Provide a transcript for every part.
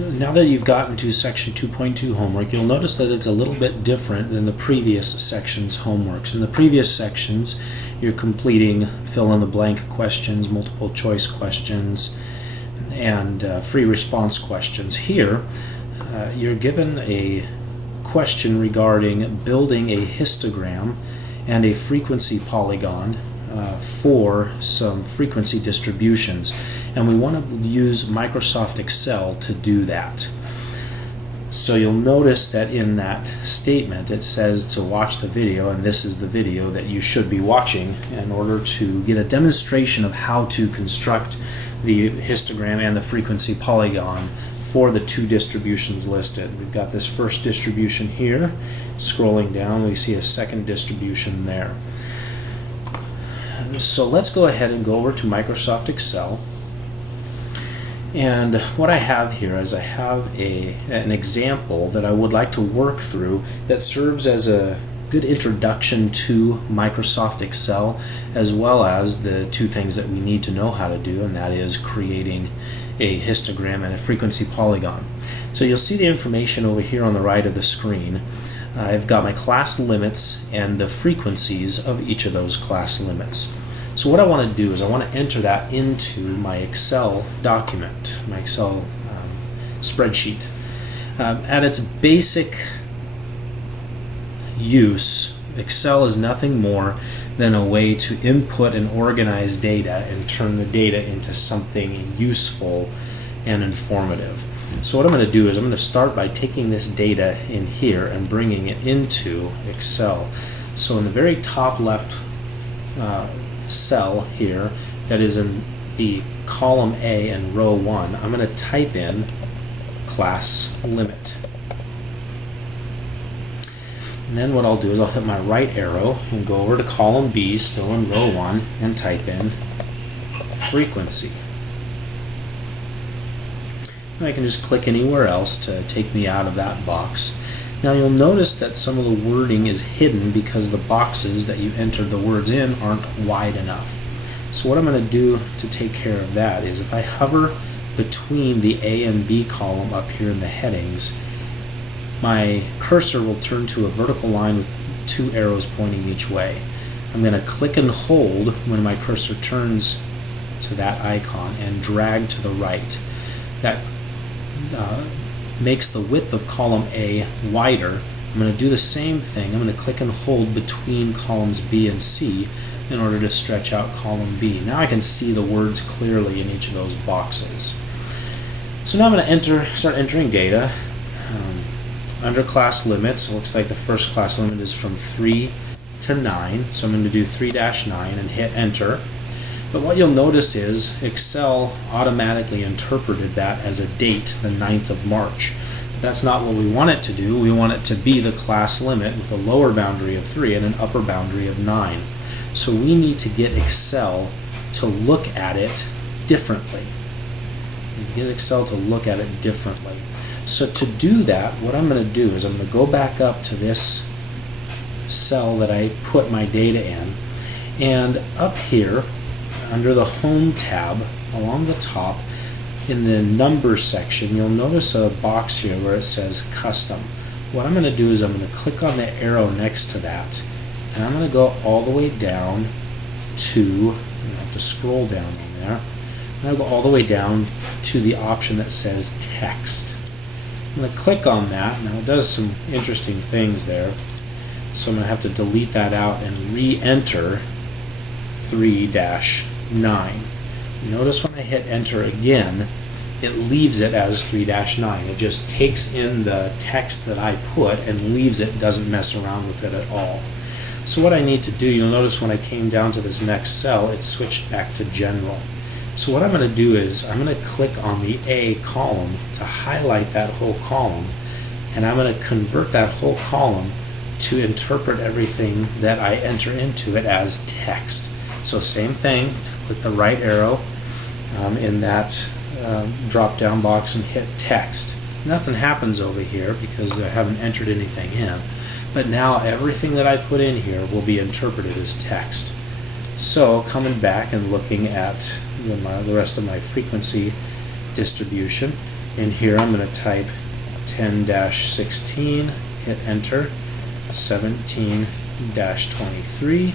Now that you've gotten to section 2.2 homework, you'll notice that it's a little bit different than the previous section's homeworks. In the previous sections, you're completing fill-in-the-blank questions, multiple choice questions, and free response questions. Here, you're given a question regarding building a histogram and a frequency polygon for some frequency distributions, and we want to use Microsoft Excel to do that. So you'll notice that in that statement it says to watch the video, and this is the video that you should be watching in order to get a demonstration of how to construct the histogram and the frequency polygon for the two distributions listed. We've got this first distribution here. Scrolling down, we see a second distribution there. So let's go ahead and go over to Microsoft Excel. And what I have here is I have an example that I would like to work through that serves as a good introduction to Microsoft Excel, as well as the two things that we need to know how to do, and that is creating a histogram and a frequency polygon. So you'll see the information over here on the right of the screen. I've got my class limits and the frequencies of each of those class limits. So what I want to do is I want to enter that into my Excel document, my Excel spreadsheet. At its basic use, Excel is nothing more than a way to input and organize data and turn the data into something useful and informative. So what I'm going to do is I'm going to start by taking this data in here and bringing it into Excel. So in the very top left cell here, that is in the column A and row 1, I'm going to type in class limit. And then what I'll do is I'll hit my right arrow and go over to column B, still in row 1, and type in frequency. And I can just click anywhere else to take me out of that box. Now you'll notice that some of the wording is hidden because the boxes that you entered the words in aren't wide enough. So what I'm going to do to take care of that is if I hover between the A and B column up here in the headings, my cursor will turn to a vertical line with two arrows pointing each way. I'm going to click and hold when my cursor turns to that icon and drag to the right. That makes the width of column A wider. I'm going to do the same thing. I'm going to click and hold between columns B and C in order to stretch out column B. Now I can see the words clearly in each of those boxes. So now I'm going to start entering data. Under class limits, it looks like the first class limit is from 3 to 9. So I'm going to do 3-9 and hit enter. But what you'll notice is Excel automatically interpreted that as a date, the 9th of March. But that's not what we want it to do. We want it to be the class limit with a lower boundary of 3 and an upper boundary of 9. So we need to get Excel to look at it differently. We need to get Excel to look at it differently. So to do that, what I'm going to do is I'm going to go back up to this cell that I put my data in, and up here under the Home tab along the top in the Numbers section, you'll notice a box here where it says Custom. What I'm going to do is I'm going to click on the arrow next to that, and I'm going to go all the way down to, I have to scroll down on there, and I'll go all the way down to the option that says Text. I'm going to click on that. Now it does some interesting things there, so I'm going to have to delete that out and re-enter 3-9. Notice when I hit enter again, it leaves it as 3-9. It just takes in the text that I put and leaves it, doesn't mess around with it at all. So what I need to do, you'll notice when I came down to this next cell, it switched back to general. So what I'm going to do is I'm going to click on the A column to highlight that whole column, and I'm going to convert that whole column to interpret everything that I enter into it as text. So same thing, click the right arrow in that drop down box and hit text. Nothing happens over here because I haven't entered anything in, but now everything that I put in here will be interpreted as text. So coming back and looking at the rest of my frequency distribution, In here I'm going to type 10-16, hit enter, 17-23,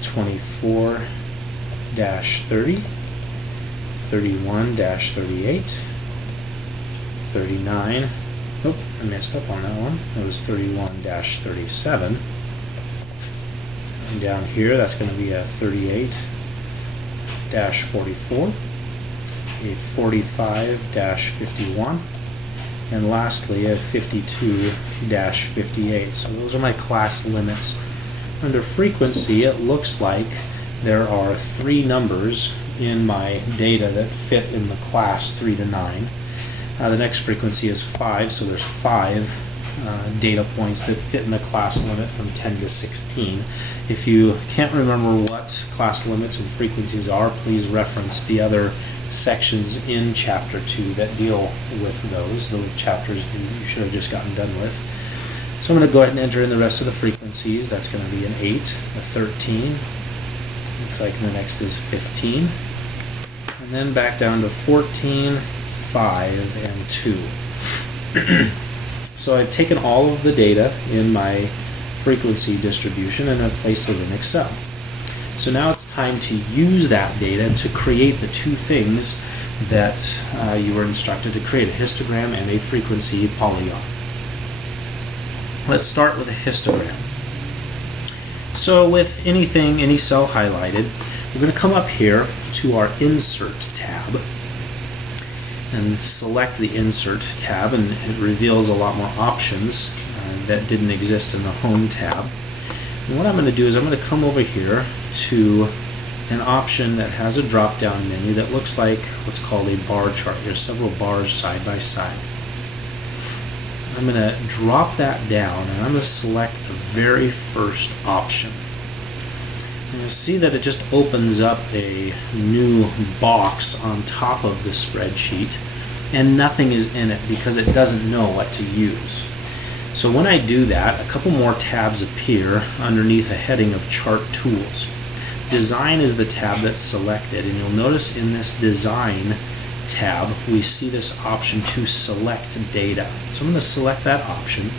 24-30, 31-38, 39, oh, I messed up on that one, it was 31-37, and down here that's going to be a 38-44, a 45-51, and lastly a 52-58. So those are my class limits. Under frequency, it looks like there are 3 numbers in my data that fit in the class 3 to 9. The next frequency is 5, so there's 5 data points that fit in the class limit from 10 to 16. If you can't remember what class limits and frequencies are, please reference the other sections in Chapter 2 that deal with those chapters that you should have just gotten done with. So I'm going to go ahead and enter in the rest of the frequencies. That's going to be an 8, a 13, looks like the next is 15, and then back down to 14, 5, and 2. So I've taken all of the data in my frequency distribution and I've placed it in Excel. So now it's time to use that data to create the 2 things that you were instructed to create, a histogram and a frequency polygon. Let's start with a histogram. So with anything, any cell highlighted, we're going to come up here to our Insert tab and select the Insert tab, and it reveals a lot more options that didn't exist in the Home tab. And what I'm going to do is I'm going to come over here to an option that has a drop-down menu that looks like what's called a bar chart. There's several bars side by side. I'm going to drop that down and I'm going to select the very first option. And you'll see that it just opens up a new box on top of the spreadsheet and nothing is in it because it doesn't know what to use. So when I do that, a couple more tabs appear underneath a heading of Chart Tools. Design is the tab that's selected, and you'll notice in this Design tab we see this option to select data. So I'm going to select that option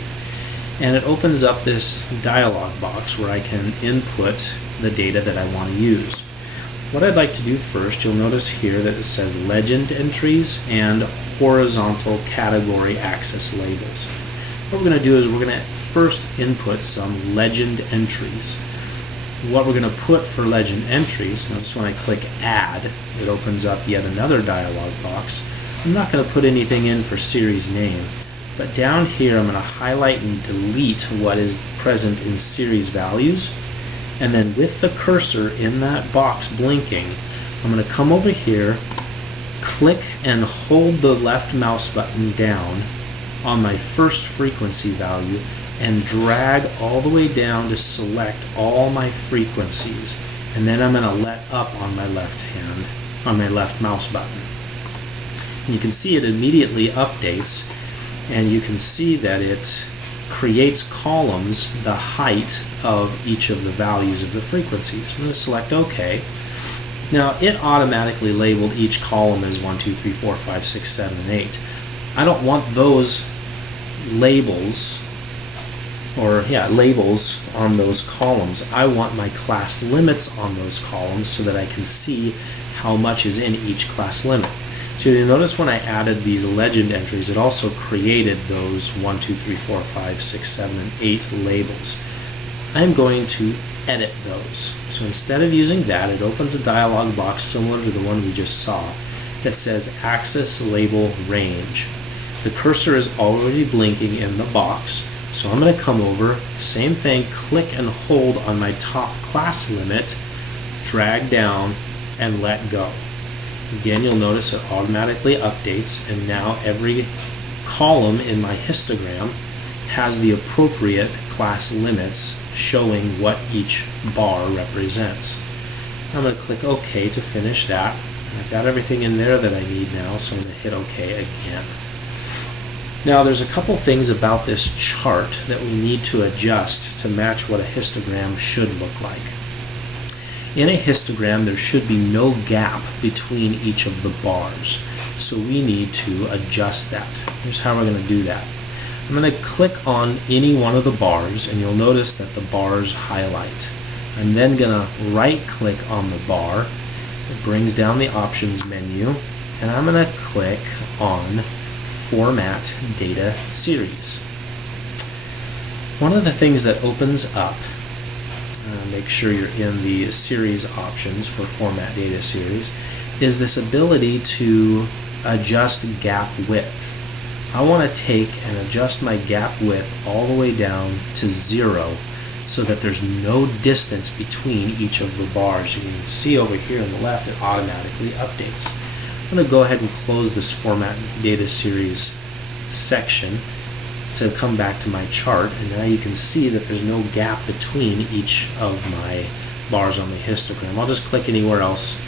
and it opens up this dialog box where I can input the data that I want to use. What I'd like to do first, you'll notice here that it says legend entries and horizontal category axis labels. What we're going to do is we're going to first input some legend entries. What we're going to put for legend entries, notice when I click add, it opens up yet another dialog box. I'm not going to put anything in for series name, but down here I'm going to highlight and delete what is present in series values, and then with the cursor in that box blinking, I'm going to come over here, click and hold the left mouse button down on my first frequency value and drag all the way down to select all my frequencies, and then I'm going to let up on my left hand, on my left mouse button. And you can see it immediately updates, and you can see that it creates columns the height of each of the values of the frequencies. I'm going to select OK. Now it automatically labeled each column as 1, 2, 3, 4, 5, 6, 7, and 8. I don't want those labels labels on those columns. I want my class limits on those columns so that I can see how much is in each class limit. So you'll notice when I added these legend entries, it also created those 1, 2, 3, 4, 5, 6, 7, and 8 labels. I'm going to edit those. So instead of using that, it opens a dialog box similar to the one we just saw that says Axis Label Range. The cursor is already blinking in the box, so I'm going to come over, same thing, click and hold on my top class limit, drag down, and let go. Again, you'll notice it automatically updates, and now every column in my histogram has the appropriate class limits showing what each bar represents. I'm going to click OK to finish that. I've got everything in there that I need now, so I'm going to hit OK again. Now there's a couple things about this chart that we need to adjust to match what a histogram should look like. In a histogram, there should be no gap between each of the bars. So we need to adjust that. Here's how we're going to do that. I'm going to click on any one of the bars, and you'll notice that the bars highlight. I'm then going to right click on the bar. It brings down the options menu, and I'm going to click on Format Data Series. One of the things that opens up, make sure you're in the series options for Format Data Series, is this ability to adjust gap width. I want to take and adjust my gap width all the way down to 0 so that there's no distance between each of the bars. You can see over here on the left it automatically updates. I'm going to go ahead and close this Format Data Series section to come back to my chart, and now you can see that there's no gap between each of my bars on the histogram. I'll just click anywhere else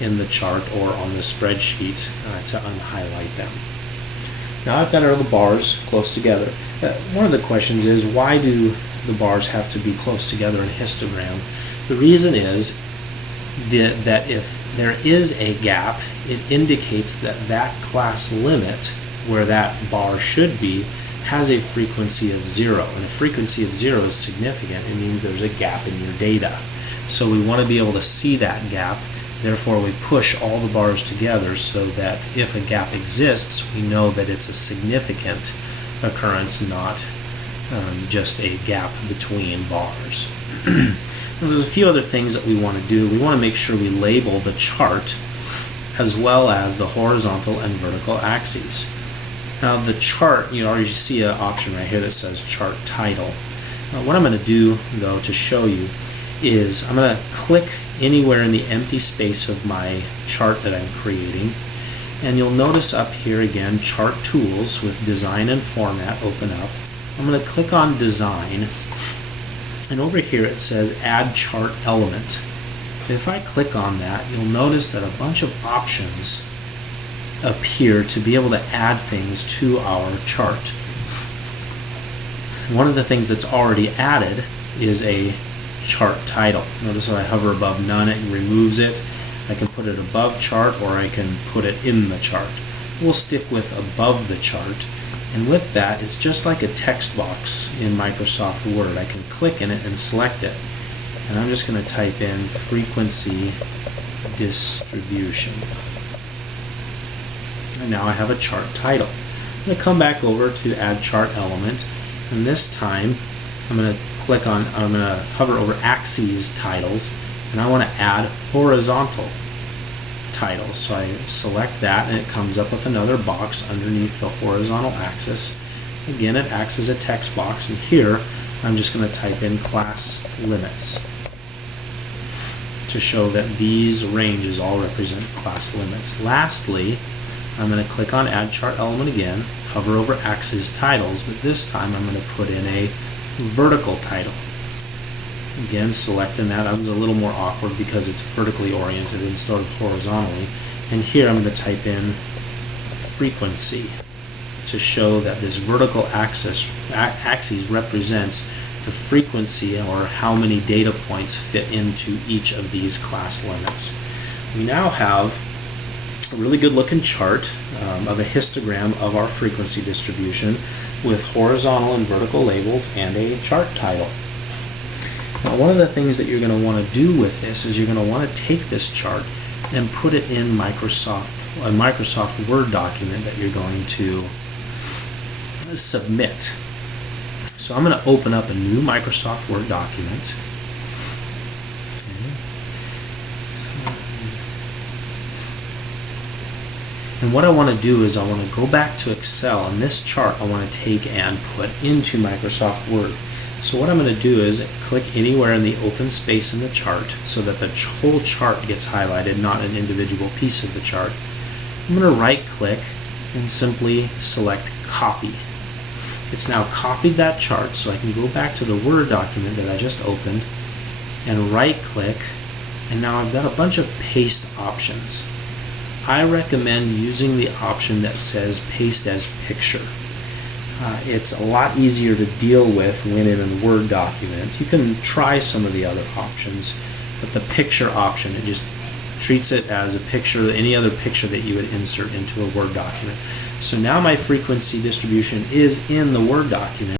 in the chart or on the spreadsheet to unhighlight them. Now I've got all the bars close together. One of the questions is, why do the bars have to be close together in a histogram? The reason is that if there is a gap, it indicates that that class limit where that bar should be has a frequency of 0, and a frequency of 0 is significant. It means there's a gap in your data. So we want to be able to see that gap. Therefore, we push all the bars together so that if a gap exists, we know that it's a significant occurrence, not just a gap between bars. There's a few other things that we want to do. We want to make sure we label the chart as well as the horizontal and vertical axes. Now the chart, you already see an option right here that says chart title. What I'm going to do though to show you is I'm going to click anywhere in the empty space of my chart that I'm creating, and you'll notice up here again chart tools with design and format open up. I'm going to click on design, and over here it says add chart element. If I click on that, you'll notice that a bunch of options appear to be able to add things to our chart. One of the things that's already added is a chart title. Notice if I hover above none, it removes it. I can put it above chart, or I can put it in the chart. We'll stick with above the chart, and with that, it's just like a text box in Microsoft Word. I can click in it and select it, and I'm just going to type in frequency distribution. And now I have a chart title. I'm going to come back over to add chart element, and this time I'm going to hover over axes titles, and I want to add horizontal titles. So I select that, and it comes up with another box underneath the horizontal axis. Again, it acts as a text box, and here I'm just going to type in class limits to show that these ranges all represent class limits. Lastly, I'm going to click on Add Chart Element again, hover over Axes Titles, but this time I'm going to put in a vertical title. Again, selecting that. That was a little more awkward because it's vertically oriented instead of horizontally. And here I'm going to type in frequency to show that this vertical axis represents the frequency, or how many data points fit into each of these class limits. We now have a really good looking chart of a histogram of our frequency distribution with horizontal and vertical labels and a chart title. Now, one of the things that you're going to want to do with this is you're going to want to take this chart and put it in a Microsoft Word document that you're going to submit. So I'm going to open up a new Microsoft Word document. And what I want to do is I want to go back to Excel, and this chart I want to take and put into Microsoft Word. So what I'm going to do is click anywhere in the open space in the chart so that the whole chart gets highlighted, not an individual piece of the chart. I'm going to right click and simply select copy. It's now copied that chart, so I can go back to the Word document that I just opened and right click, and now I've got a bunch of paste options. I recommend using the option that says paste as picture. It's a lot easier to deal with when in a Word document. You can try some of the other options, but the picture option, it just treats it as a picture, any other picture that you would insert into a Word document. So now my frequency distribution is in the Word document.